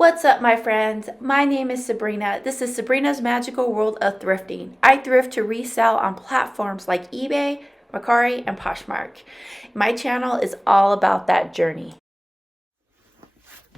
What's up, my friends? My name is Sabrina. This is Sabrina's Magical World of Thrifting. I thrift to resell on platforms like eBay, Mercari, and Poshmark. My channel is all about that journey.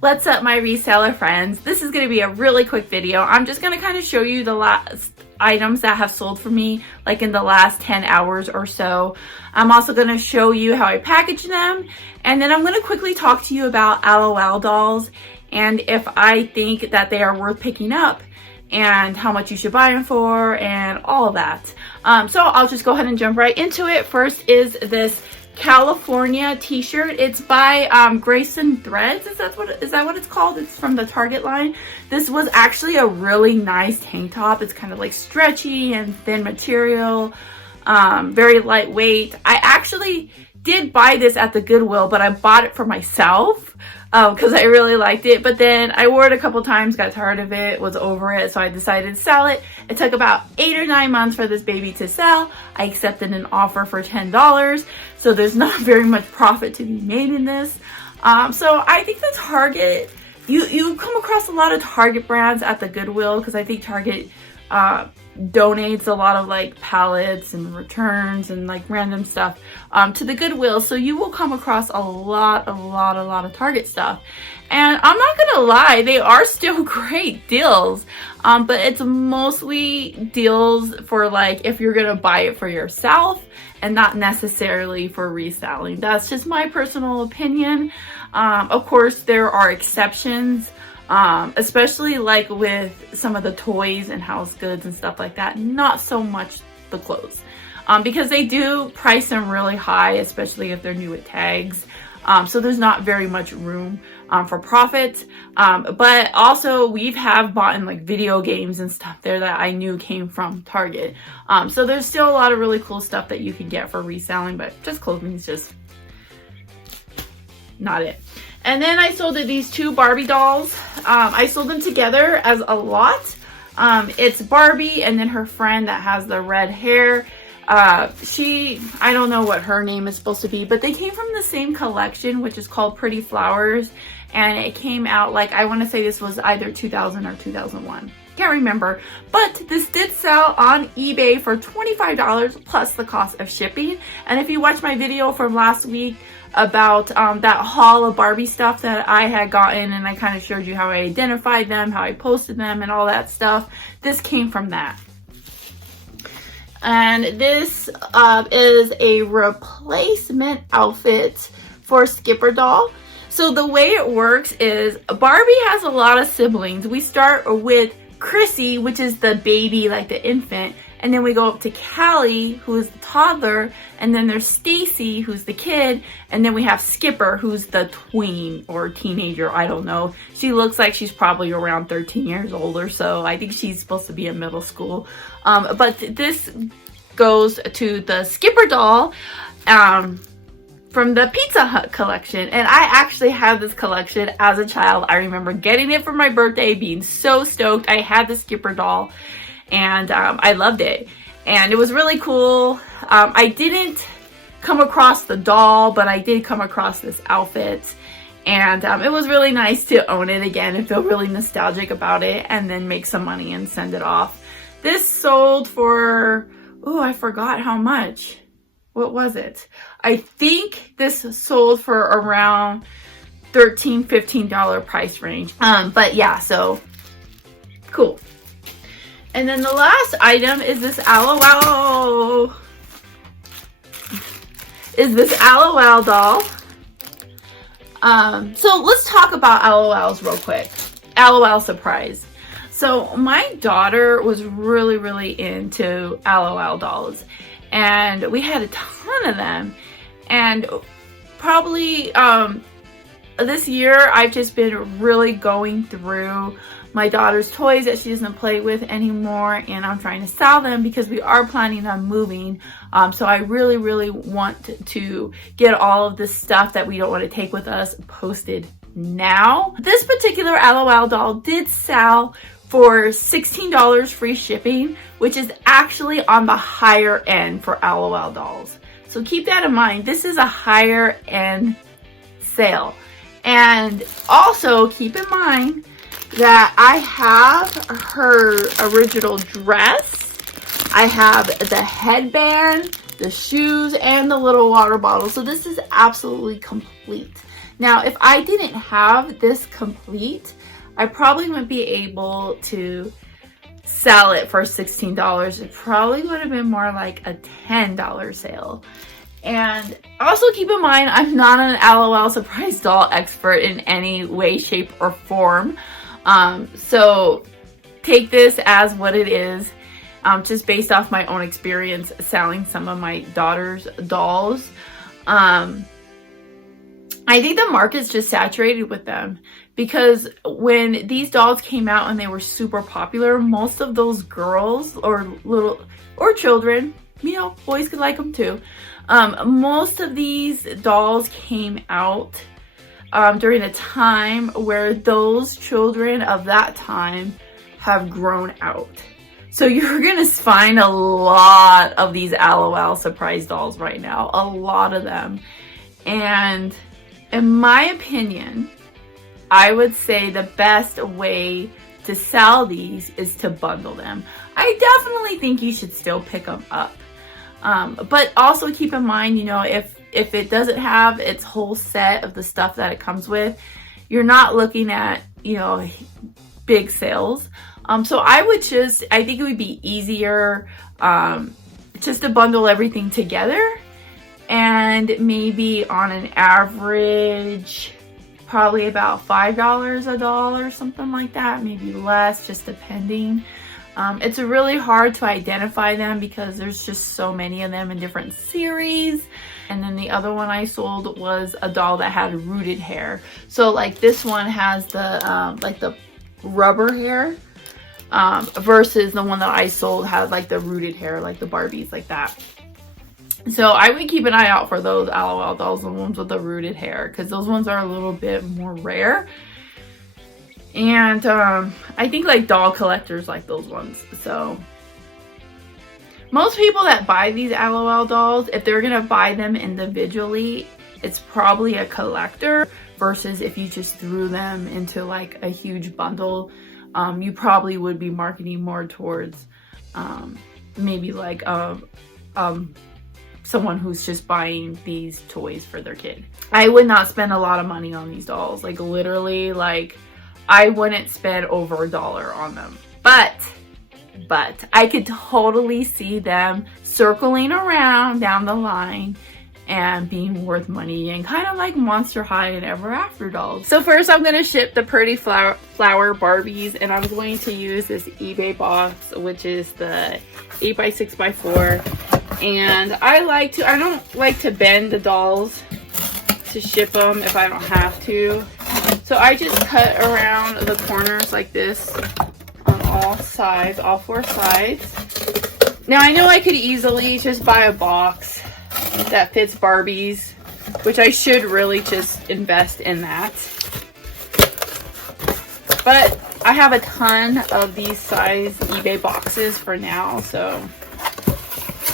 What's up, my reseller friends? This is going to be a really quick video. I'm just going to kind of show you the last items that have sold for me like in the last 10 hours or so. I'm also going to show you how I package them, and then I'm going to quickly talk to you about LOL dolls and if I think that they are worth picking up and how much you should buy them for and all of that. So I'll just go ahead and jump right into it. First is this California t-shirt. It's by Grayson Threads. Is that what it's called? It's from the Target line. This was actually a really nice tank top. It's kind of like stretchy and thin material, very lightweight. I actually did buy this at the Goodwill, but I bought it for myself because I really liked it. But then I wore it a couple times, got tired of it, was over it, so I decided to sell it. It took about 8 or 9 months for this baby to sell. I accepted an offer for $10, so there's not very much profit to be made in this. So I think the Target, you come across a lot of Target brands at the Goodwill because I think Target donates a lot of like pallets and returns and like random stuff to the Goodwill, so you will come across a lot of Target stuff. And I'm not gonna lie, they are still great deals, but it's mostly deals for like if you're gonna buy it for yourself and not necessarily for reselling. That's just my personal opinion. Of course there are exceptions, especially like with some of the toys and house goods and stuff like that, not so much the clothes, because they do price them really high, especially if they're new with tags. So there's not very much room for profit. But also we have bought in like video games and stuff there that I knew came from Target. So there's still a lot of really cool stuff that you can get for reselling, but just clothing is just not it. And then I sold these two Barbie dolls. I sold them together as a lot. It's Barbie and then her friend that has the red hair. I don't know what her name is supposed to be, but they came from the same collection, which is called Pretty Flowers. And it came out like, I want to say this was either 2000 or 2001. Can't remember, but this did sell on eBay for $25 plus the cost of shipping. And if you watch my video from last week about that haul of Barbie stuff that I had gotten, and I kind of showed you how I identified them, how I posted them and all that stuff, this came from that. And this is a replacement outfit for Skipper doll. So the way it works is Barbie has a lot of siblings. We start with Chrissy, which is the baby, like the infant, and then we go up to Callie, who is the toddler, and then there's Stacy, who's the kid, and then we have Skipper, who's the tween or teenager, I don't know. She looks like she's probably around 13 years old or so. I think she's supposed to be in middle school. But this goes to the Skipper doll from the Pizza Hut collection, and I actually had this collection as a child. I remember getting it for my birthday, being so stoked. I had the Skipper doll, and I loved it, and it was really cool. I didn't come across the doll, but I did come across this outfit, and it was really nice to own it again and feel really nostalgic about it, and then make some money and send it off. This sold for, oh, I forgot how much. What was it? I think this sold for around $13, $15 price range. But yeah, so cool. And then the last item is this LOL. Doll. So let's talk about LOLs real quick. LOL surprise. So my daughter was really into LOL dolls, and we had a ton of them. And probably this year I've just been really going through my daughter's toys that she doesn't play with anymore, and I'm trying to sell them because we are planning on moving. So I really want to get all of this stuff that we don't want to take with us posted now. This particular LOL doll did sell for $16 free shipping, which is actually on the higher end for LOL dolls. So keep that in mind. This is a higher end sale. And also keep in mind that I have her original dress, I have the headband, the shoes, and the little water bottle. So this is absolutely complete. Now, if I didn't have this complete, I probably wouldn't be able to sell it for $16. It probably would have been more like a $10 sale. And also keep in mind, I'm not an LOL surprise doll expert in any way, shape, or form. So take this as what it is, just based off my own experience selling some of my daughter's dolls. I think the market's just saturated with them, because when these dolls came out and they were super popular, most of those girls or children, you know, boys could like them too. Most of these dolls came out during a time where those children of that time have grown out. So you're gonna find a lot of these LOL surprise dolls right now, a lot of them. And in my opinion, I would say the best way to sell these is to bundle them. I definitely think you should still pick them up. But also keep in mind, you know, if it doesn't have its whole set of the stuff that it comes with, you're not looking at, you know, big sales. So I think it would be easier just to bundle everything together, and maybe on an average, probably about $5 a doll or something like that, maybe less, just depending. It's really hard to identify them because there's just so many of them in different series. And then the other one I sold was a doll that had rooted hair. So like this one has the like the rubber hair, versus the one that I sold had like the rooted hair, like the Barbies, like that. So I would keep an eye out for those LOL dolls, the ones with the rooted hair, because those ones are a little bit more rare. And I think like doll collectors like those ones. So most people that buy these LOL dolls, if they're gonna buy them individually, it's probably a collector, versus if you just threw them into like a huge bundle, you probably would be marketing more towards maybe like someone who's just buying these toys for their kid. I would not spend a lot of money on these dolls. Like literally, like I wouldn't spend over $1 on them. But I could totally see them circling around down the line and being worth money, and kind of like Monster High and Ever After dolls. So first I'm gonna ship the Pretty Flower Barbies, and I'm going to use this eBay box, which is the 8x6x4. And I don't like to bend the dolls to ship them if I don't have to. So I just cut around the corners like this on all sides, all 4 sides. Now I know I could easily just buy a box that fits Barbies, which I should really just invest in that. But I have a ton of these size eBay boxes for now, so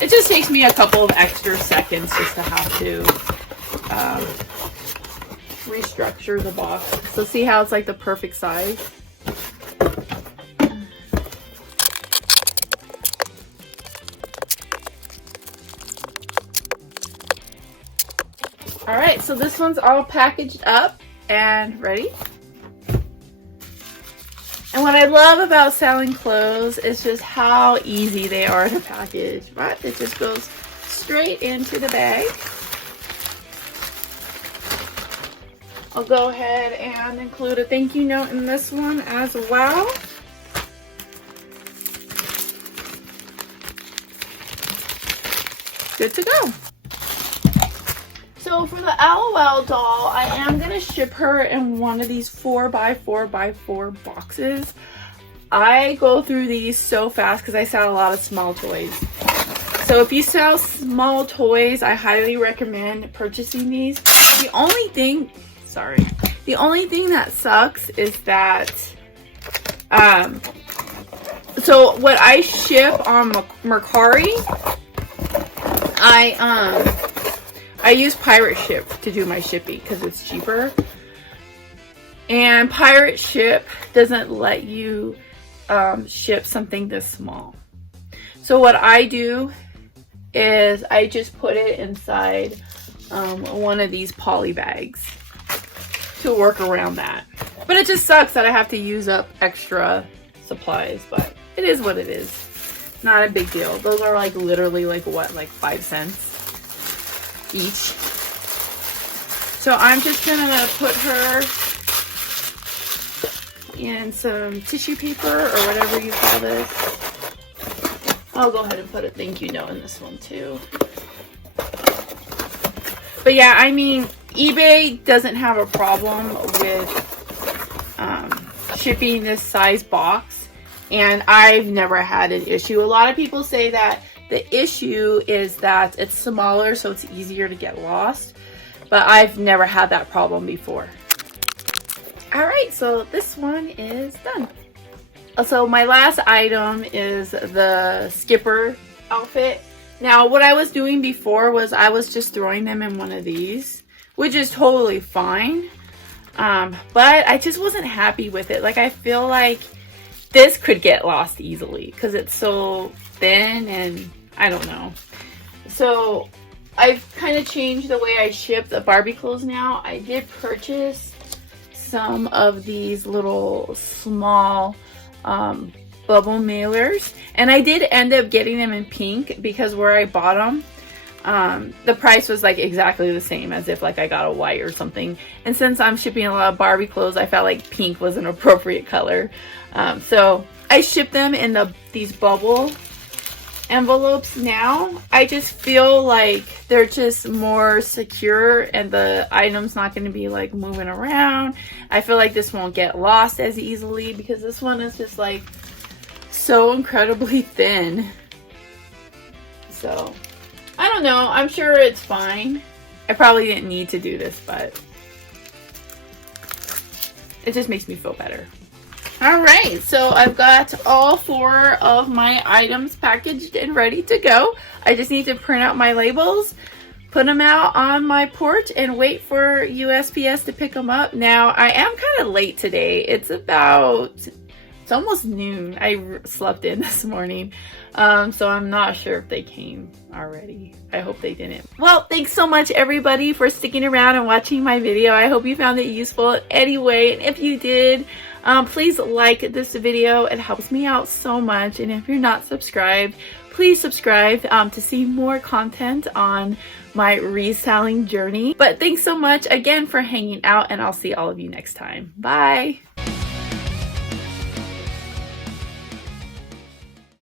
it just takes me a couple of extra seconds just to have to restructure the box. So see how it's like the perfect size? All right, so this one's all packaged up and ready. And what I love about selling clothes is just how easy they are to package. Right? It just goes straight into the bag. I'll go ahead and include a thank you note in this one as well. Good to go. So for the LOL doll, I am going to ship her in one of these 4x4x4 boxes. I go through these so fast because I sell a lot of small toys. So if you sell small toys, I highly recommend purchasing these. The only thing that sucks is that, so what I ship on Mercari, I use Pirate Ship to do my shipping because it's cheaper. And Pirate Ship doesn't let you ship something this small. So what I do is I just put it inside one of these poly bags to work around that. But it just sucks that I have to use up extra supplies, but it is what it is. Not a big deal. Those are like literally like what, like 5 cents each. So I'm just gonna put her in some tissue paper or whatever you call this. I'll go ahead and put a thank you note in this one too. But yeah, I mean, eBay doesn't have a problem with shipping this size box, and I've never had an issue. A lot of people say that the issue is that it's smaller, so it's easier to get lost, but I've never had that problem before. Alright, so this one is done. So my last item is the skipper outfit. Now what I was doing before was I was just throwing them in one of these, which is totally fine. But I just wasn't happy with it. Like, I feel like this could get lost easily because it's so thin and I don't know. So I've kind of changed the way I ship the Barbie clothes now. I did purchase some of these little small bubble mailers, and I did end up getting them in pink because where I bought them, the price was like exactly the same as if like I got a white or something. And since I'm shipping a lot of Barbie clothes, I felt like pink was an appropriate color. So I shipped them in these bubble envelopes now. I just feel like they're just more secure and the item's not going to be like moving around. I feel like this won't get lost as easily because this one is just like so incredibly thin. So I don't know, I'm sure it's fine. I probably didn't need to do this, but it just makes me feel better. Alright, so I've got all 4 of my items packaged and ready to go. I just need to print out my labels, put them out on my porch, and wait for USPS to pick them up. Now, I am kind of late today. It's almost noon. I slept in this morning, so I'm not sure if they came already. I hope they didn't. Well, thanks so much everybody for sticking around and watching my video. I hope you found it useful anyway, and if you did, please like this video. It helps me out so much, and if you're not subscribed, please subscribe to see more content on my reselling journey. But thanks so much again for hanging out, and I'll see all of you next time. Bye!